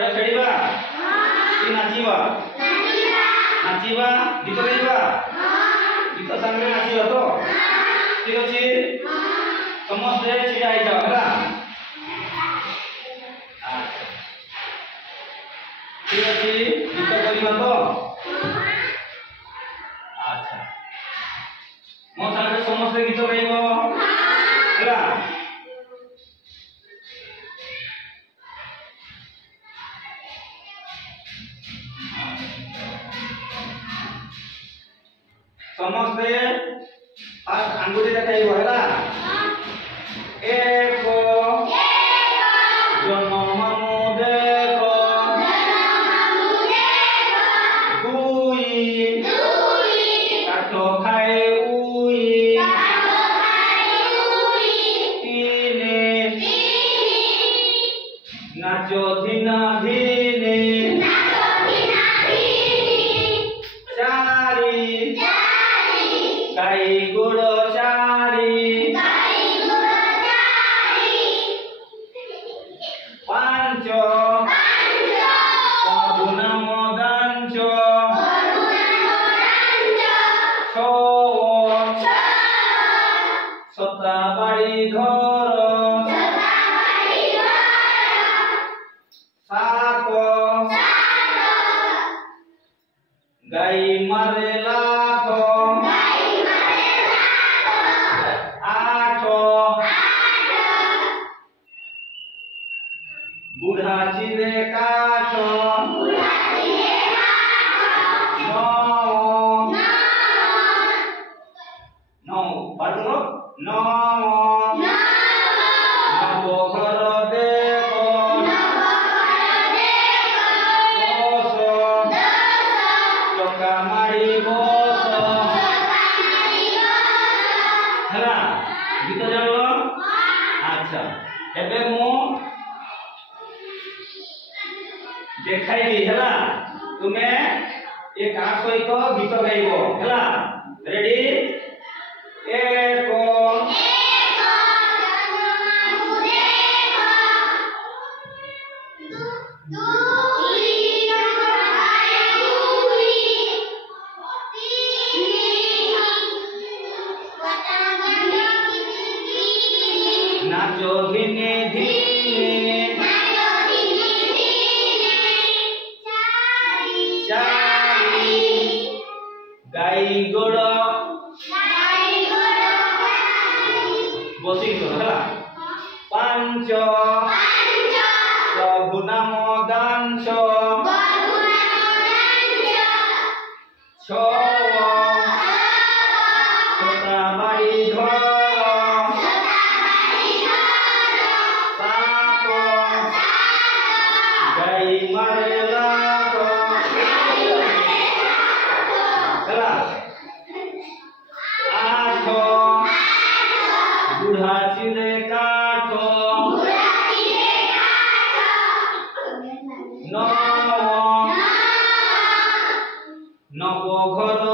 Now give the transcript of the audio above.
खेल खेलिबा कि नाचिबा नाचिबा गीत गाइबा गीत संगे नाचिबा तो ठीक अछि समस्त छिड़ा आइ जाओ हला ठीक अछि गीत गाइबा तो अच्छा मो संगे समस्त गीत गाइबो हला समस्ते फास्ट आंगुली देखाइबो हला एक जनमामु देखो दुई काठ खाए उई तीन नाचो धीना धीने चारि गाई गुड़ो चारि पांच पदुनाम दांच छो सता बाड़ी घर सात गाई मारे लाख आठ बुढ़ा चिरे काठ नौ बाटो नौ नव घर देखो दस चका मारी बस हला गीत जानलो अच्छा एबे मु देखाइबी हला तुमे एक आ सहित गीत गाइबो हला रेडी एक नाचो धीने धीने चारि गाई गोड़ बसी हला पांच प्रभु नाम दांच छो सता बाड़ी घर सात गाई मारे लाख हला आठ बुढ़ा चिरे काठ नौ नव घर